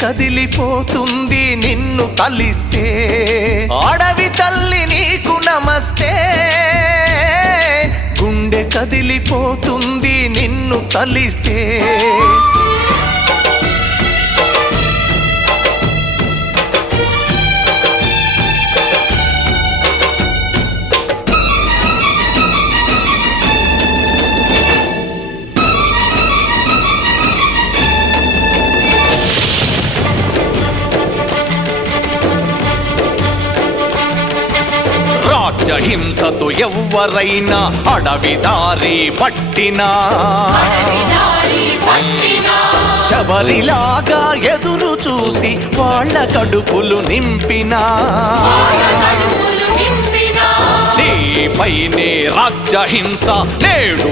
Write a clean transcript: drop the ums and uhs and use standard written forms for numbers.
కదిలిపోతుంది నిన్ను తలిస్తే అడవి తల్లి నీకు నమస్తే గుండె కదిలిపోతుంది నిన్ను తలిస్తే రాజ్యహింసతో ఎవ్వరైనా అడవి దారి పట్టినా శబరిలాగా ఎదురు చూసి వాళ్ళ కడుపులు నింపినా నీపైనే రాజ్యహింస నేడు